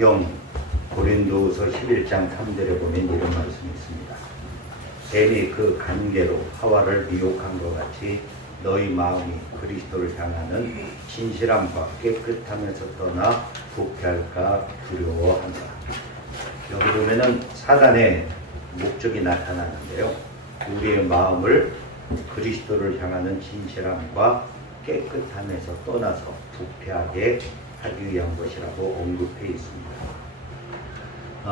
성경 고린도후서 11장 3절에 보면 이런 말씀이 있습니다. 뱀이 그 간계로 하와를 미혹한 것 같이 너희 마음이 그리스도를 향하는 진실함과 깨끗함에서 떠나 부패할까 두려워한다. 여기 보면은 사단의 목적이 나타나는데요. 우리의 마음을 그리스도를 향하는 진실함과 깨끗함에서 떠나서 부패하게 하기 위한 것이라고 언급해 있습니다.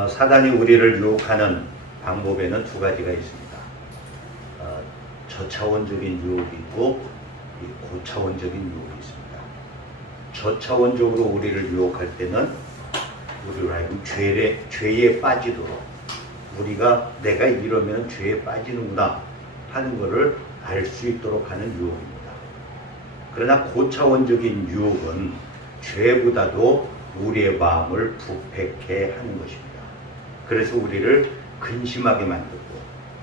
사단이 우리를 유혹하는 방법에는 두 가지가 있습니다. 저차원적인 유혹이 있고 고차원적인 유혹이 있습니다. 저차원적으로 우리를 유혹할 때는 우리를 하여금 죄에 빠지도록 우리가 내가 이러면 죄에 빠지는구나 하는 것을 알 수 있도록 하는 유혹입니다. 그러나 고차원적인 유혹은 죄보다도 우리의 마음을 부패케 하는 것입니다. 그래서 우리를 근심하게 만들고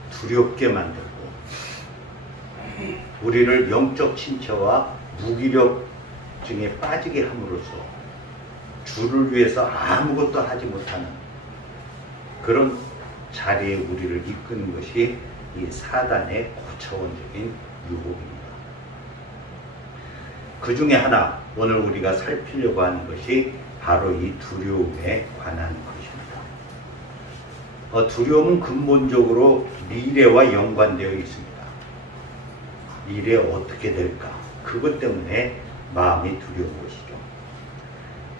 두렵게 만들고 우리를 영적 침체와 무기력증에 빠지게 함으로써 주를 위해서 아무것도 하지 못하는 그런 자리에 우리를 이끄는 것이 이 사단의 고차원적인 유혹입니다. 그 중에 하나 오늘 우리가 살피려고 하는 것이 바로 이 두려움에 관한 것입니다. 두려움은 근본적으로 미래와 연관되어 있습니다. 미래 어떻게 될까? 그것 때문에 마음이 두려운 것이죠.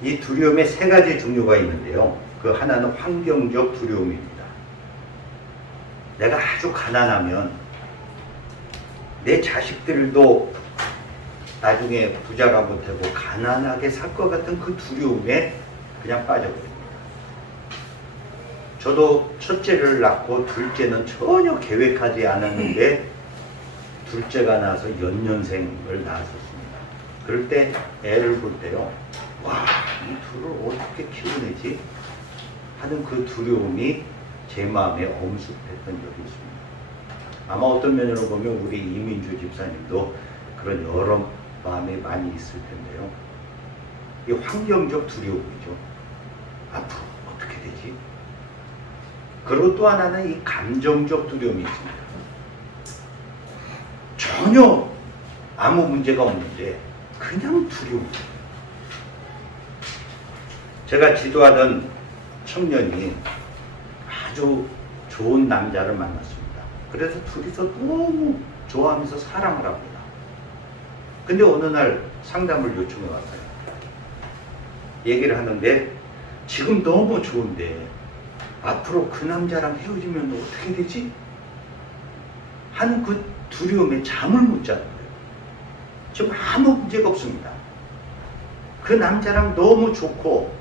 이 두려움에 세 가지 종류가 있는데요. 그 하나는 환경적 두려움입니다. 내가 아주 가난하면 내 자식들도 나중에 부자가 못하고 가난하게 살 것 같은 그 두려움에 그냥 빠져버립니다. 저도 첫째를 낳고 둘째는 전혀 계획하지 않았는데 둘째가 나서 연년생을 낳았었습니다. 그럴 때 애를 볼 때요, 와, 이 둘을 어떻게 키워내지? 하는 그 두려움이 제 마음에 엄습했던 적이 있습니다. 아마 어떤 면으로 보면 우리 이민주 집사님도 그런 여러 마음이 많이 있을 텐데요. 이 환경적 두려움이죠. 앞으로 어떻게 되지? 그리고 또 하나는 이 감정적 두려움이 있습니다. 전혀 아무 문제가 없는데 그냥 두려움. 제가 지도하던 청년이 아주 좋은 남자를 만났습니다. 그래서 둘이서 너무 좋아하면서 사랑을 합니다. 근데 어느 날 상담을 요청해 왔어요. 얘기를 하는데 지금 너무 좋은데 앞으로 그 남자랑 헤어지면 어떻게 되지? 하는 그 두려움에 잠을 못 자는 거예요. 지금 아무 문제가 없습니다. 그 남자랑 너무 좋고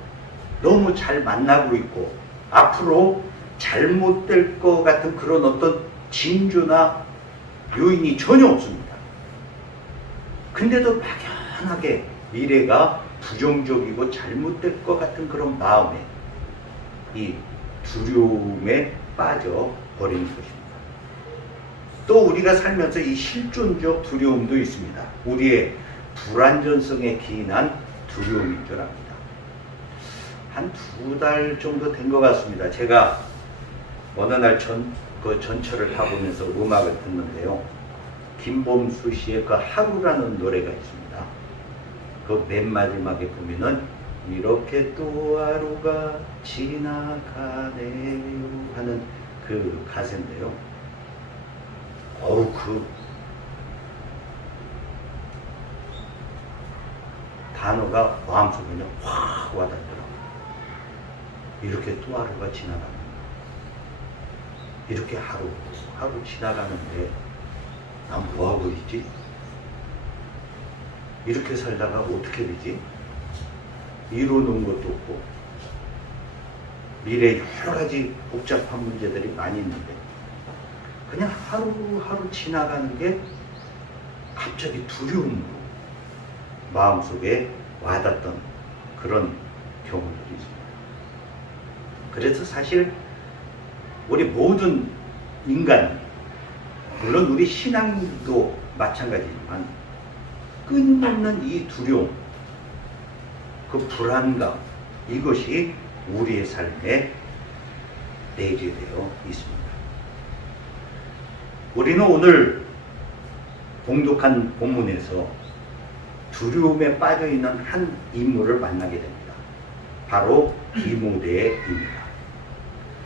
너무 잘 만나고 있고 앞으로 잘못될 것 같은 그런 어떤 징조나 요인이 전혀 없습니다. 근데도 막연하게 미래가 부정적이고 잘못될 것 같은 그런 마음에 이 두려움에 빠져버리는 것입니다. 또 우리가 살면서 이 실존적 두려움도 있습니다. 우리의 불안전성에 기인한 두려움인 줄 압니다. 한 2달 정도 된 것 같습니다. 제가 어느 날 전철을 타보면서 음악을 듣는데요. 김범수 씨의 그 하루라는 노래가 있습니다. 그 맨 마지막에 보면은 이렇게 또 하루가 지나가네요 하는 그 가사인데요. 그 단어가 마음속에 그냥 확 와닿더라고요. 이렇게 또 하루가 지나가는 이렇게 하루 지나가는데 난 뭐하고 있지? 이렇게 살다가 어떻게 되지? 이루는 것도 없고 미래에 여러 가지 복잡한 문제들이 많이 있는데 그냥 하루하루 지나가는 게 갑자기 두려움으로 마음속에 와닿던 그런 경우들이 있습니다. 그래서 사실 우리 모든 인간, 물론 우리 신앙도 마찬가지지만 끊임없는 이 두려움, 그 불안감, 이것이 우리의 삶에 내재되어 있습니다. 우리는 오늘 봉독한 본문에서 두려움에 빠져있는 한 인물을 만나게 됩니다. 바로 디모데입니다.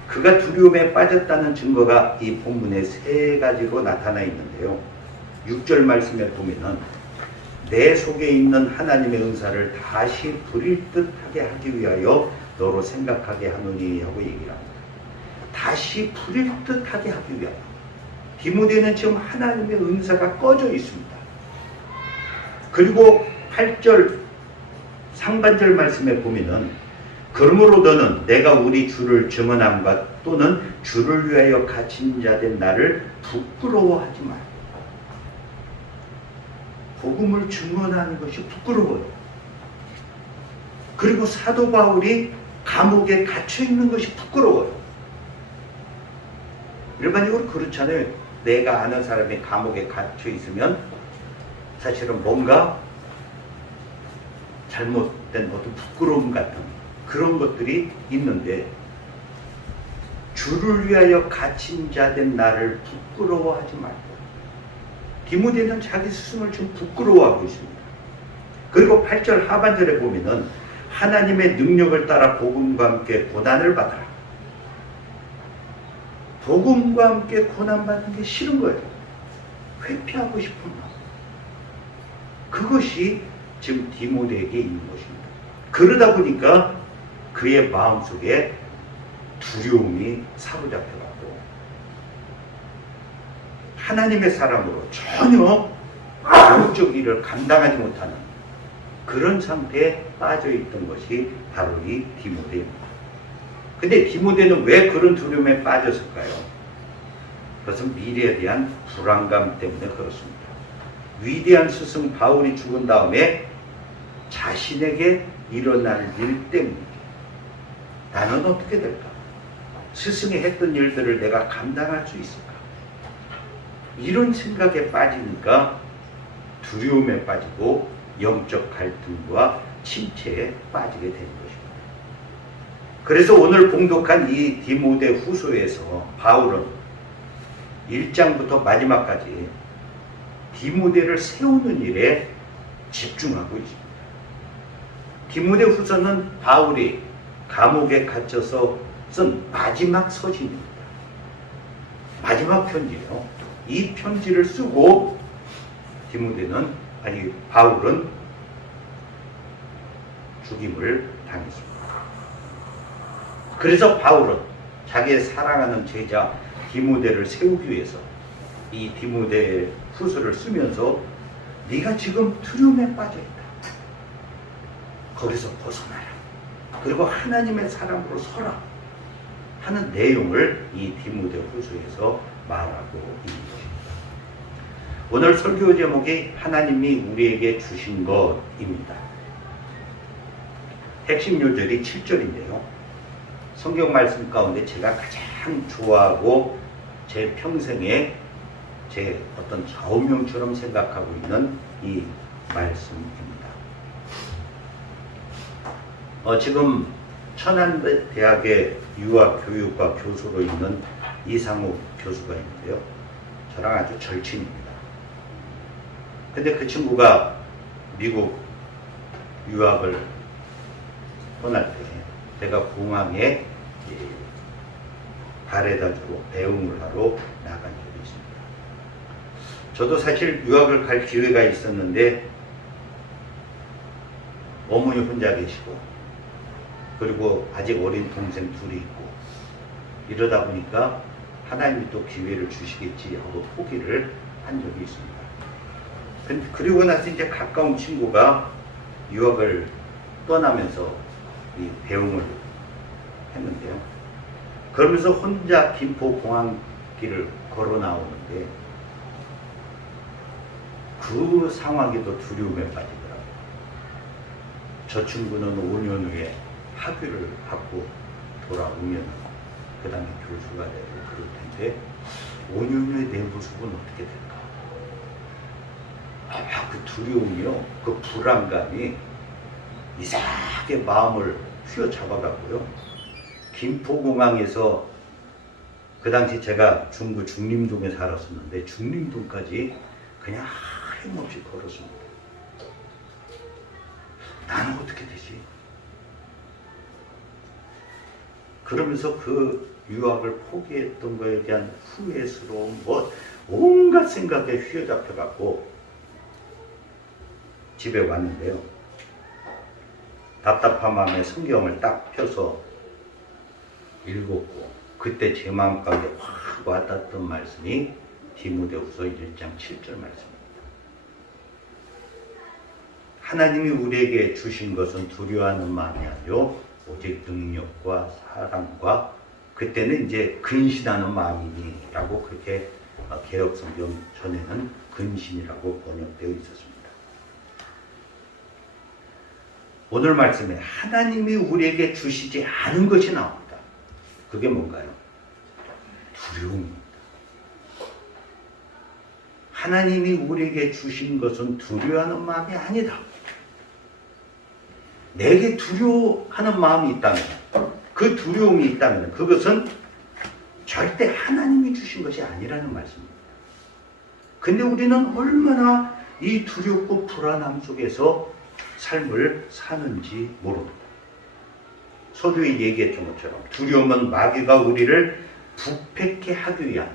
그가 두려움에 빠졌다는 증거가 이 본문에 세 가지로 나타나 있는데요. 6절 말씀에 보면은 내 속에 있는 하나님의 은사를 다시 부릴 듯하게 하기 위하여 너로 생각하게 하노니 하고 얘기를 합니다. 다시 부릴 듯하게 하기 위하여. 디모데는 지금 하나님의 은사가 꺼져 있습니다. 그리고 8절 상반절 말씀에 보면은 그러므로 너는 내가 우리 주를 증언함과 또는 주를 위하여 갇힌 자 된 나를 부끄러워하지 말고. 복음을 증언하는 것이 부끄러워요. 그리고 사도 바울이 감옥에 갇혀 있는 것이 부끄러워요. 일반적으로 그렇잖아요. 내가 아는 사람이 감옥에 갇혀 있으면 사실은 뭔가 잘못된 어떤 부끄러움 같은 그런 것들이 있는데, 주를 위하여 갇힌 자 된 나를 부끄러워하지 말고. 디모데는 자기 스승을 좀 부끄러워하고 있습니다. 그리고 8절 하반절에 보면은 하나님의 능력을 따라 복음과 함께 고난을 받아라. 복음과 함께 고난받는 게 싫은 거예요. 회피하고 싶은 마음. 그것이 지금 디모데에게 있는 것입니다. 그러다 보니까 그의 마음속에 두려움이 사로잡혀가고 하나님의 사람으로 전혀 영적 일을 감당하지 못하는 그런 상태에 빠져있던 것이 바로 이 디모데입니다. 근데 디모데는 왜 그런 두려움에 빠졌을까요? 그것은 미래에 대한 불안감 때문에 그렇습니다. 위대한 스승 바울이 죽은 다음에 자신에게 일어날 일 때문에 나는 어떻게 될까? 스승이 했던 일들을 내가 감당할 수 있을까? 이런 생각에 빠지니까 두려움에 빠지고 영적 갈등과 침체에 빠지게 되는 것입니다. 그래서 오늘 봉독한 이 디모데 후서에서 바울은 1장부터 마지막까지 디모데를 세우는 일에 집중하고 있습니다. 디모데 후서는 바울이 감옥에 갇혀서 쓴 마지막 서신입니다. 마지막 편지예요. 이 편지를 쓰고 바울은 죽임을 당했습니다. 그래서 바울은 자기의 사랑하는 제자 디모데를 세우기 위해서 이 디모데 후서를 쓰면서 네가 지금 두려움에 빠져있다. 거기서 벗어나라. 그리고 하나님의 사람으로 서라 하는 내용을 이 디모데 후서에서 말하고 있는 것입니다. 오늘 설교 제목이 하나님이 우리에게 주신 것입니다. 핵심 요절이 7절인데요. 성경 말씀 가운데 제가 가장 좋아하고 제 평생에 제 어떤 좌우명처럼 생각하고 있는 이 말씀입니다. 지금 천안대학의 유아교육과 교수로 있는 이상욱 교수가 있는데요. 저랑 아주 절친입니다. 근데 그 친구가 미국 유학을 떠날 때 내가 공항에 바래다주고 배웅을 하러 나간 적이 있습니다. 저도 사실 유학을 갈 기회가 있었는데 어머니 혼자 계시고 그리고 아직 어린 동생 둘이 있고 이러다 보니까 하나님이 또 기회를 주시겠지 하고 포기를 한 적이 있습니다. 그리고 나서 이제 가까운 친구가 유학을 떠나면서 이 배웅을 했는데요. 그러면서 혼자 김포 공항길을 걸어 나오는데 그 상황이 더 두려움에 빠지더라고요. 저 친구는 5년 후에 학위를 받고 돌아오면 그 다음에 교수가 되고 그럴 텐데 5년 후에 내 모습은 어떻게 될까? 그 두려움이요, 그 불안감이 이상하게 마음을 휘어잡아가고요. 김포공항에서 그 당시 제가 중구 중림동에 살았었는데 중림동까지 그냥 하염없이 걸었습니다. 나는 어떻게 되지? 그러면서 그 유학을 포기했던 거에 대한 후회스러움, 온갖 생각에 휘어잡혀 갖고 집에 왔는데요. 답답한 마음에 성경을 딱 펴서 읽었고, 그때 제 마음 가운데 확 와닿았던 말씀이 디모데후서 1장 7절 말씀입니다. 하나님이 우리에게 주신 것은 두려워하는 마음이 아니요 오직 능력과 사랑과, 그때는 이제 근신하는 마음이니라고 그렇게 개혁성경 전에는 근신이라고 번역되어 있었습니다. 오늘 말씀에 하나님이 우리에게 주시지 않은 것이 나옵니다. 그게 뭔가요? 두려움입니다. 하나님이 우리에게 주신 것은 두려워하는 마음이 아니다. 내게 두려워하는 마음이 있다면, 그 두려움이 있다면 그것은 절대 하나님이 주신 것이 아니라는 말씀입니다. 근데 우리는 얼마나 이 두렵고 불안함 속에서 삶을 사는지 모릅니다. 서두에 얘기했던 것처럼 두려움은 마귀가 우리를 부패케 하기 위한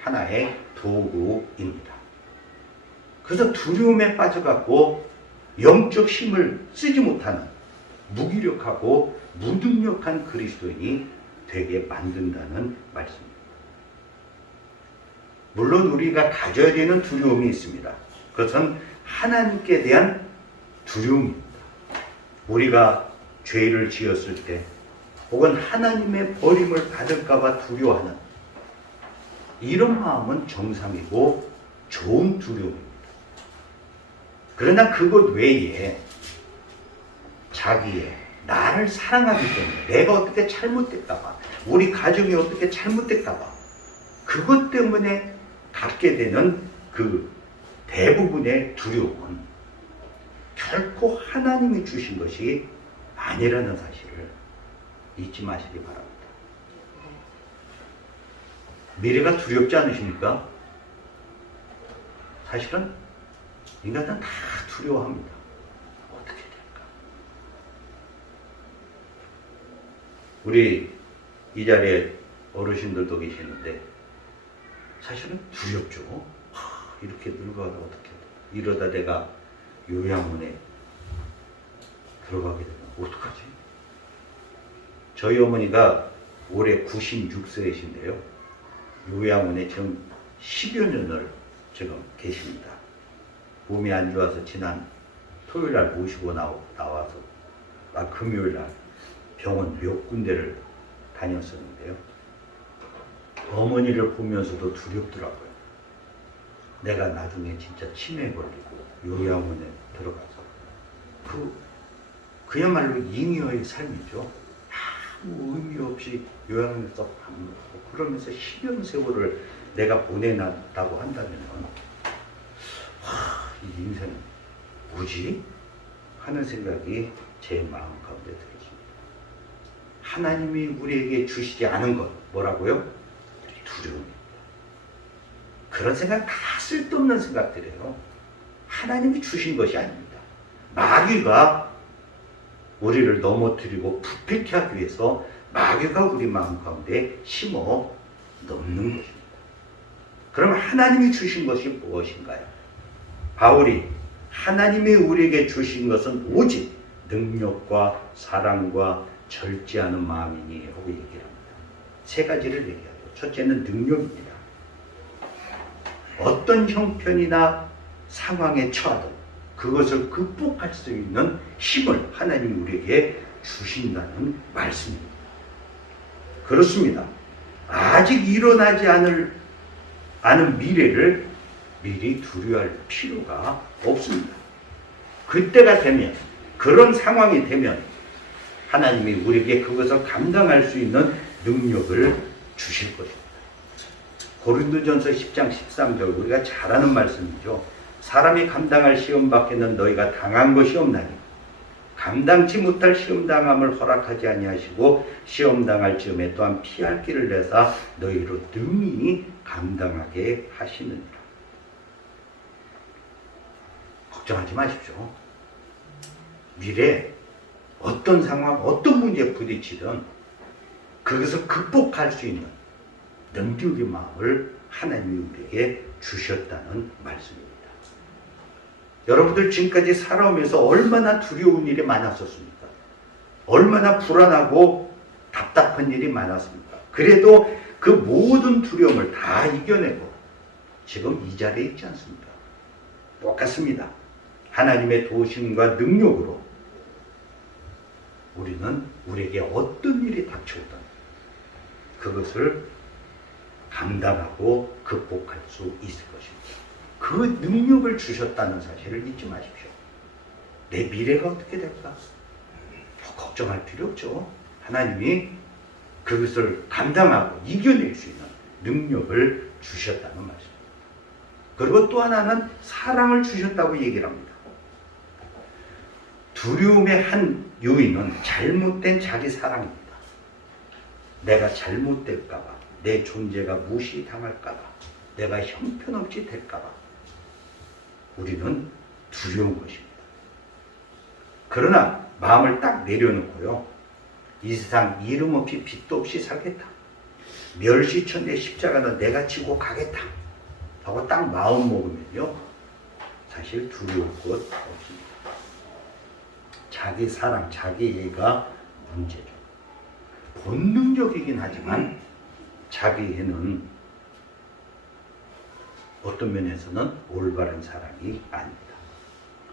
하나의 도구입니다. 그래서 두려움에 빠져갖고 영적 힘을 쓰지 못하는 무기력하고 무능력한 그리스도인이 되게 만든다는 말씀입니다. 물론 우리가 가져야 되는 두려움이 있습니다. 그것은 하나님께 대한 두려움입니다. 우리가 죄를 지었을 때 혹은 하나님의 버림을 받을까봐 두려워하는 이런 마음은 정상이고 좋은 두려움입니다. 그러나 그것 외에 자기의 나를 사랑하기 때문에 내가 어떻게 잘못됐다가 우리 가정이 어떻게 잘못됐다가 그것 때문에 갖게 되는 그 대부분의 두려움은 결코 하나님이 주신 것이 아니라는 사실을 잊지 마시기 바랍니다. 미래가 두렵지 않으십니까? 사실은 인간은 다 두려워합니다. 어떻게 될까? 우리 이 자리에 어르신들도 계시는데 사실은 두렵죠. 이렇게 늙어가다 어떻게 이러다 내가 요양원에 들어가게 되면 어떡하지? 저희 어머니가 올해 96세이신데요. 요양원에 지금 10여 년을 지금 계십니다. 몸이 안 좋아서 지난 토요일 날 모시고 나와서 금요일 날 병원 몇 군데를 다녔었는데요. 어머니를 보면서도 두렵더라고요. 내가 나중에 진짜 치매에 걸리고 요양원에 들어가서 그야말로 잉여의 삶이죠. 아무 의미 없이 요양원에서 밥 먹고 그러면서 10년 세월을 내가 보내놨다고 한다면 이 인생은 뭐지? 하는 생각이 제 마음 가운데 들었습니다. 하나님이 우리에게 주시지 않은 것 뭐라고요? 두려움입니다. 그런 생각 다 쓸데없는 생각들이에요. 하나님이 주신 것이 아닙니다. 마귀가 우리를 넘어뜨리고 부패케 하기 위해서 마귀가 우리 마음 가운데 심어 넣는 것입니다. 그럼 하나님이 주신 것이 무엇인가요? 바울이 하나님이 우리에게 주신 것은 오직 능력과 사랑과 절제하는 마음이니 하고 얘기를 합니다. 세 가지를 얘기하죠. 첫째는 능력입니다. 어떤 형편이나 상황에 처하든 그것을 극복할 수 있는 힘을 하나님이 우리에게 주신다는 말씀입니다. 그렇습니다. 아직 일어나지 않은 미래를 미리 두려워할 필요가 없습니다. 그때가 되면, 그런 상황이 되면 하나님이 우리에게 그것을 감당할 수 있는 능력을 주실 것입니다. 고린도전서 10장 13절 우리가 잘 아는 말씀이죠. 사람이 감당할 시험 밖에는 너희가 당한 것이 없나니 감당치 못할 시험당함을 허락하지 아니하시고 시험당할 즈음에 또한 피할 길을 내사 너희로 능히 감당하게 하시느니라. 걱정하지 마십시오. 미래 어떤 상황, 어떤 문제에 부딪히든 그것을 극복할 수 있는 능력의 마음을 하나님이 우리에게 주셨다는 말씀입니다. 여러분들 지금까지 살아오면서 얼마나 두려운 일이 많았었습니까? 얼마나 불안하고 답답한 일이 많았습니까? 그래도 그 모든 두려움을 다 이겨내고 지금 이 자리에 있지 않습니까? 똑같습니다. 하나님의 도우심과 능력으로 우리는 우리에게 어떤 일이 닥쳐오든 그것을 감당하고 극복할 수 있을 것입니다. 그 능력을 주셨다는 사실을 잊지 마십시오. 내 미래가 어떻게 될까? 걱정할 필요 없죠. 하나님이 그것을 감당하고 이겨낼 수 있는 능력을 주셨다는 말씀입니다. 그리고 또 하나는 사랑을 주셨다고 얘기를 합니다. 두려움의 한 요인은 잘못된 자기 사랑입니다. 내가 잘못될까봐, 내 존재가 무시당할까봐, 내가 형편없이 될까봐 우리는 두려운 것입니다. 그러나 마음을 딱 내려놓고요. 이 세상 이름 없이 빚도 없이 살겠다. 멸시천대 십자가는 내가 지고 가겠다. 하고 딱 마음 먹으면요. 사실 두려울 것 없습니다. 자기 사랑, 자기 이해가 문제죠. 본능적이긴 하지만 자기애는 어떤 면에서는 올바른 사랑이 아닙니다.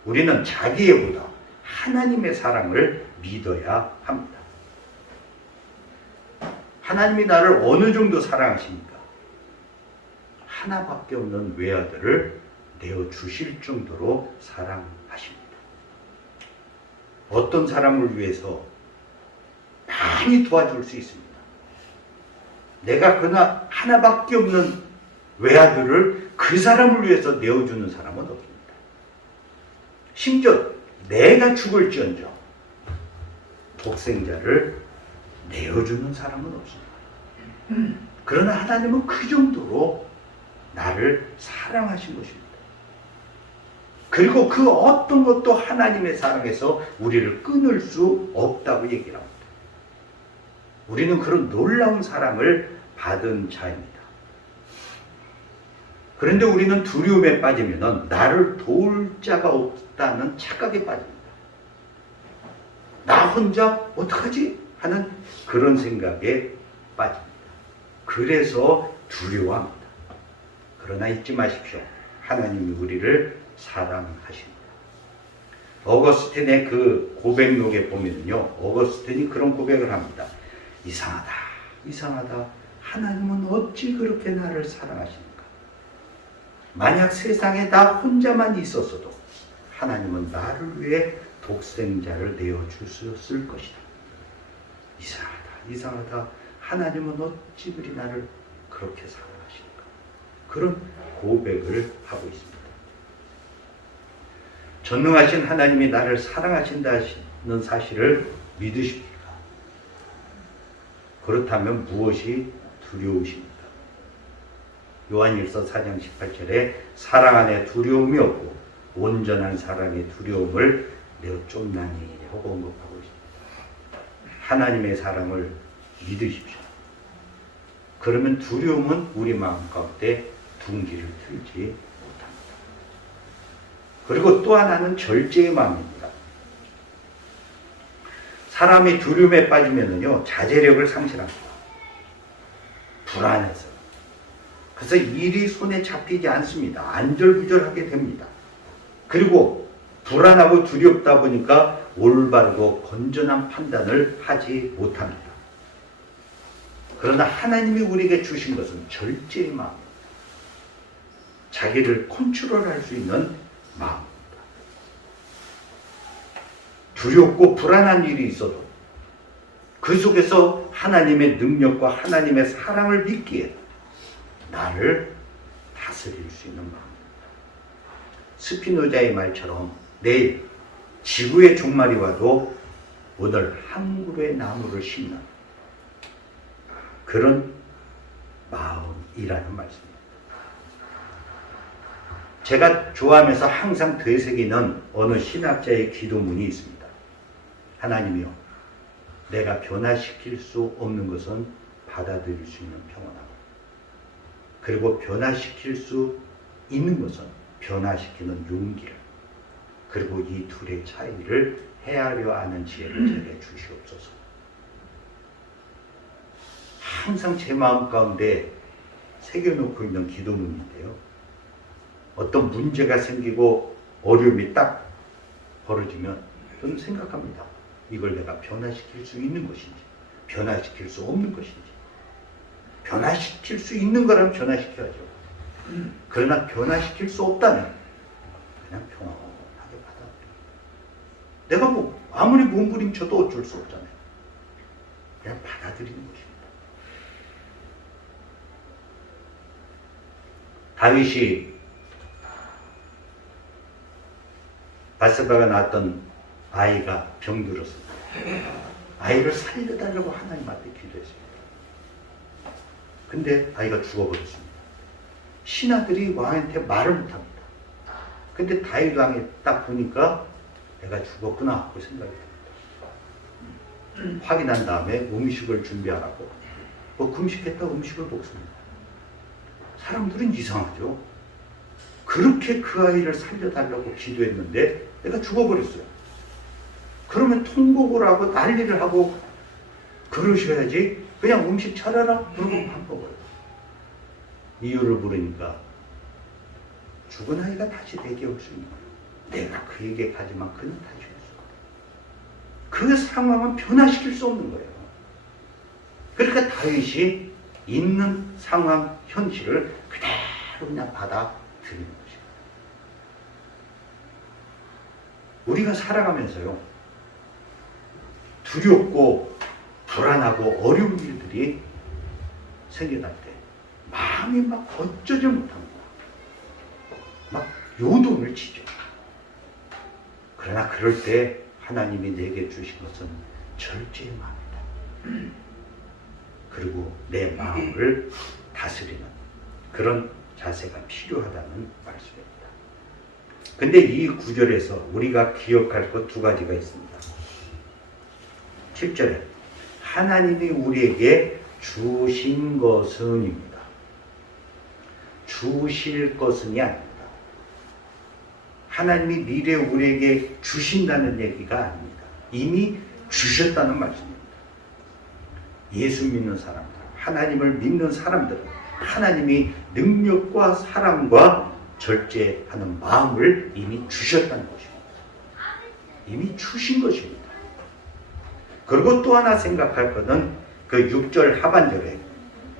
우리는 자기애보다 하나님의 사랑을 믿어야 합니다. 하나님이 나를 어느 정도 사랑하십니까? 하나밖에 없는 외아들을 내어주실 정도로 사랑하십니다. 어떤 사람을 위해서 많이 도와줄 수 있습니다. 내가 그러나 하나밖에 없는 외아들을 그 사람을 위해서 내어주는 사람은 없습니다. 심지어 내가 죽을지언정 독생자를 내어주는 사람은 없습니다. 그러나 하나님은 그 정도로 나를 사랑하신 것입니다. 그리고 그 어떤 것도 하나님의 사랑에서 우리를 끊을 수 없다고 얘기를 합니다. 우리는 그런 놀라운 사랑을 받은 자입니다. 그런데 우리는 두려움에 빠지면 나를 도울 자가 없다는 착각에 빠집니다. 나 혼자 어떡하지? 하는 그런 생각에 빠집니다. 그래서 두려워합니다. 그러나 잊지 마십시오. 하나님이 우리를 사랑하십니다. 어거스틴의 그 고백록에 보면요. 어거스틴이 그런 고백을 합니다. 이상하다. 이상하다. 하나님은 어찌 그렇게 나를 사랑하십니까? 만약 세상에 나 혼자만 있었어도 하나님은 나를 위해 독생자를 내어주셨을 것이다. 이상하다. 이상하다. 하나님은 어찌 그리 나를 그렇게 사랑하십니까? 그런 고백을 하고 있습니다. 전능하신 하나님이 나를 사랑하신다는 사실을 믿으십니까? 그렇다면 무엇이 두려우십니까? 요한일서 4장 18절에 사랑 안에 두려움이 없고 온전한 사랑의 두려움을 내어 쫓나니 하고 언급하고 있습니다. 하나님의 사랑을 믿으십시오. 그러면 두려움은 우리 마음 가운데 둥기를 틀지 못합니다. 그리고 또 하나는 절제의 마음입니다. 사람이 두려움에 빠지면요 자제력을 상실합니다. 불안해서. 그래서 일이 손에 잡히지 않습니다. 안절부절하게 됩니다. 그리고 불안하고 두렵다 보니까 올바르고 건전한 판단을 하지 못합니다. 그러나 하나님이 우리에게 주신 것은 절제의 마음입니다. 자기를 컨트롤할 수 있는 마음입니다. 두렵고 불안한 일이 있어도 그 속에서 하나님의 능력과 하나님의 사랑을 믿기에 나를 다스릴 수 있는 마음입니다. 스피노자의 말처럼 내일 지구의 종말이 와도 오늘 한 그루의 나무를 심는 그런 마음이라는 말씀입니다. 제가 좋아하면서 항상 되새기는 어느 신학자의 기도문이 있습니다. 하나님이여, 내가 변화시킬 수 없는 것은 받아들일 수 있는 평온함, 그리고 변화시킬 수 있는 것은 변화시키는 용기를, 그리고 이 둘의 차이를 헤아려 아는 지혜를 제게 주시옵소서. 항상 제 마음 가운데 새겨놓고 있는 기도문인데요. 어떤 문제가 생기고 어려움이 딱 벌어지면 저는 생각합니다. 이걸 내가 변화시킬 수 있는 것인지, 변화시킬 수 없는 것인지. 변화시킬 수 있는 거라면 변화시켜야죠. 그러나 변화시킬 수 없다면 그냥 평온하게 받아들여요. 내가 뭐 아무리 몸부림쳐도 어쩔 수 없잖아요. 그냥 받아들이는 것입니다. 다윗이 바세바가 낳았던 아이가 병들었습니다. 아이를 살려달라고 하나님한테 기도했습니다. 근데 아이가 죽어버렸습니다. 신하들이 왕한테 말을 못합니다. 근데 다윗 왕이 딱 보니까 내가 죽었구나 하고 생각이 듭니다. 확인한 다음에 음식을 준비하라고 금식했다 음식을 먹습니다. 사람들은 이상하죠. 그렇게 그 아이를 살려달라고 기도했는데 내가 죽어버렸어요. 그러면 통곡을 하고 난리를 하고 그러셔야지 그냥 음식 차려라 그러고 밥 먹어요. 이유를 물으니까 죽은 아이가 다시 내게 올 수 있는 거예요. 내가 그에게 가지만 그는 다시 올 수 없어요. 그 상황은 변화시킬 수 없는 거예요. 그러니까 다윗이 있는 상황 현실을 그대로 그냥 받아들이는 것입니다. 우리가 살아가면서요, 두렵고 불안하고 어려운 일들이 생겨날 때 마음이 막 어쩌지 못합니다. 막 요동을 치죠. 그러나 그럴 때 하나님이 내게 주신 것은 절제의 마음이다. 그리고 내 마음을 다스리는 그런 자세가 필요하다는 말씀입니다. 근데 이 구절에서 우리가 기억할 것 두 가지가 있습니다. 7절에 하나님이 우리에게 주신 것은입니다. 주실 것은이 아닙니다. 하나님이 미래에 우리에게 주신다는 얘기가 아닙니다. 이미 주셨다는 말씀입니다. 예수 믿는 사람들, 하나님을 믿는 사람들은 하나님이 능력과 사랑과 절제하는 마음을 이미 주셨다는 것입니다. 이미 주신 것입니다. 그리고 또 하나 생각할 것은 그 6절 하반절에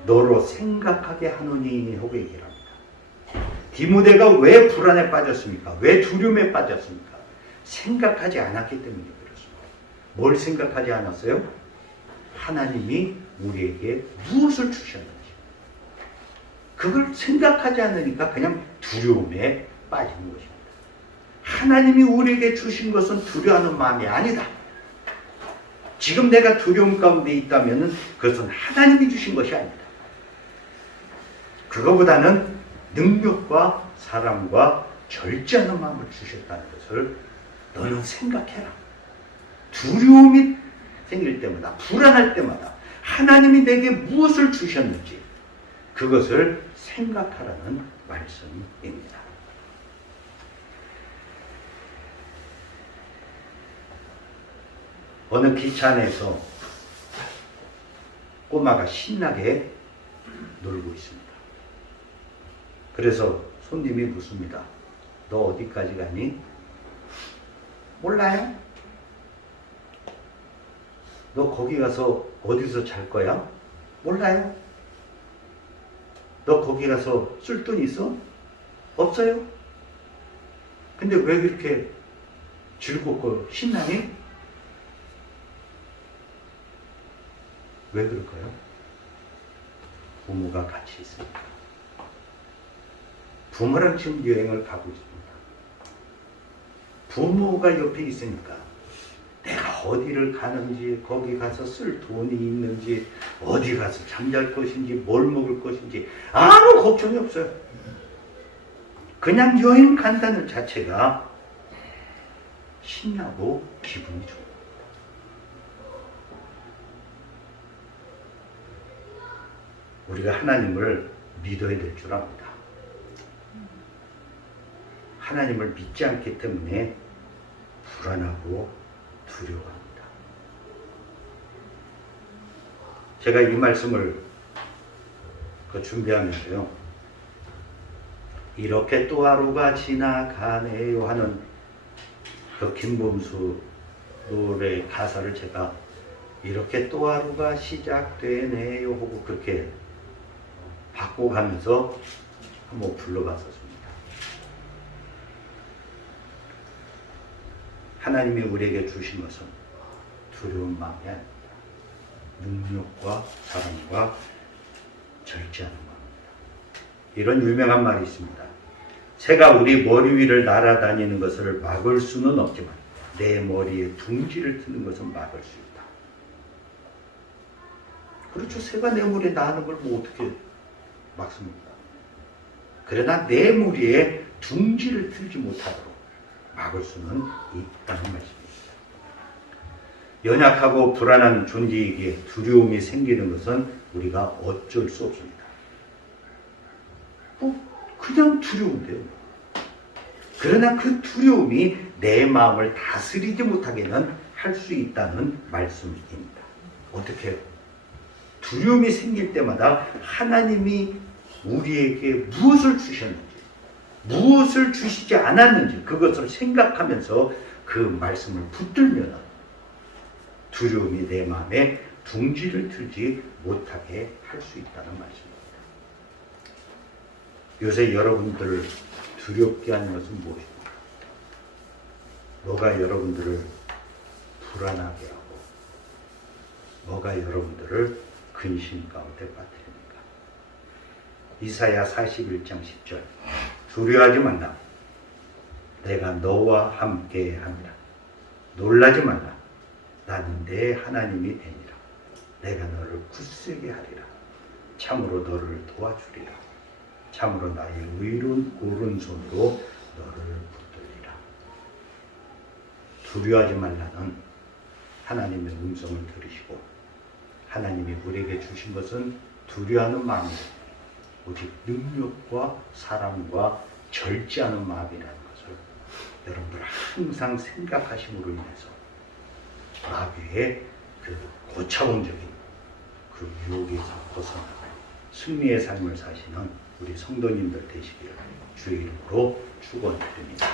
너로 생각하게 하노니 하고 얘기를 합니다. 디모데가 왜 불안에 빠졌습니까? 왜 두려움에 빠졌습니까? 생각하지 않았기 때문에 그렇습니다. 뭘 생각하지 않았어요? 하나님이 우리에게 무엇을 주셨는지. 그걸 생각하지 않으니까 그냥 두려움에 빠지는 것입니다. 하나님이 우리에게 주신 것은 두려워하는 마음이 아니다. 지금 내가 두려움 가운데 있다면 그것은 하나님이 주신 것이 아니다. 그거보다는 능력과 사랑과 절제하는 마음을 주셨다는 것을 너는 생각해라. 두려움이 생길 때마다, 불안할 때마다 하나님이 내게 무엇을 주셨는지 그것을 생각하라는 말씀입니다. 어느 기차 안에서 꼬마가 신나게 놀고 있습니다. 그래서 손님이 묻습니다. 너 어디까지 가니? 몰라요? 너 거기 가서 어디서 잘 거야? 몰라요? 너 거기 가서 쓸 돈 있어? 없어요? 근데 왜 그렇게 즐겁고 신나니? 왜 그럴까요? 부모가 같이 있습니다. 부모랑 지금 여행을 가고 있습니다. 부모가 옆에 있으니까 내가 어디를 가는지, 거기 가서 쓸 돈이 있는지, 어디 가서 잠잘 것인지, 뭘 먹을 것인지 아무 걱정이 없어요. 그냥 여행 간다는 자체가 신나고 기분이 좋아요. 우리가 하나님을 믿어야 될 줄 압니다. 하나님을 믿지 않기 때문에 불안하고 두려워합니다. 제가 이 말씀을 준비하면서요, 이렇게 또 하루가 지나가네요 하는 그 김범수 노래 가사를 제가 이렇게 또 하루가 시작되네요 하고 그렇게 바꿔가면서 한번 불러봤었습니다. 하나님이 우리에게 주신 것은 두려운 마음이 아닙니다. 능력과 사랑과 절제하는 마음입니다. 이런 유명한 말이 있습니다. 새가 우리 머리 위를 날아다니는 것을 막을 수는 없지만 내 머리에 둥지를 트는 것은 막을 수 있다. 그렇죠. 새가 내 머리에 나는 걸 뭐 어떻게 막습니까? 그러나 내 머리에 둥지를 틀지 못하도록 막을 수는 있다는 말씀입니다. 연약하고 불안한 존재에게 두려움이 생기는 것은 우리가 어쩔 수 없습니다. 그냥 두려운데요. 그러나 그 두려움이 내 마음을 다스리지 못하게는 할 수 있다는 말씀입니다. 어떻게 해요? 두려움이 생길 때마다 하나님이 우리에게 무엇을 주셨는지, 무엇을 주시지 않았는지 그것을 생각하면서 그 말씀을 붙들면 두려움이 내 마음에 둥지를 틀지 못하게 할 수 있다는 말씀입니다. 요새 여러분들을 두렵게 하는 것은 무엇입니까? 뭐가 여러분들을 불안하게 하고 뭐가 여러분들을 근심 가운데 빠뜨립니까? 이사야 41장 10절 두려워하지 말라. 내가 너와 함께 함이라. 놀라지 말라. 나는 내 하나님이 되니라. 내가 너를 굳세게 하리라. 참으로 너를 도와주리라. 참으로 나의 의로운 오른손으로 너를 붙들리라. 두려워하지 말라는 하나님의 음성을 들으시고 하나님이 우리에게 주신 것은 두려워하는 마음이 오직 능력과 사랑과 절제하는 마음이라는 것을 여러분들 항상 생각하심으로 인해서 마귀의 그 고차원적인 그 유혹에서 벗어나고 승리의 삶을 사시는 우리 성도님들 되시기를 주의 이름으로 축원드립니다.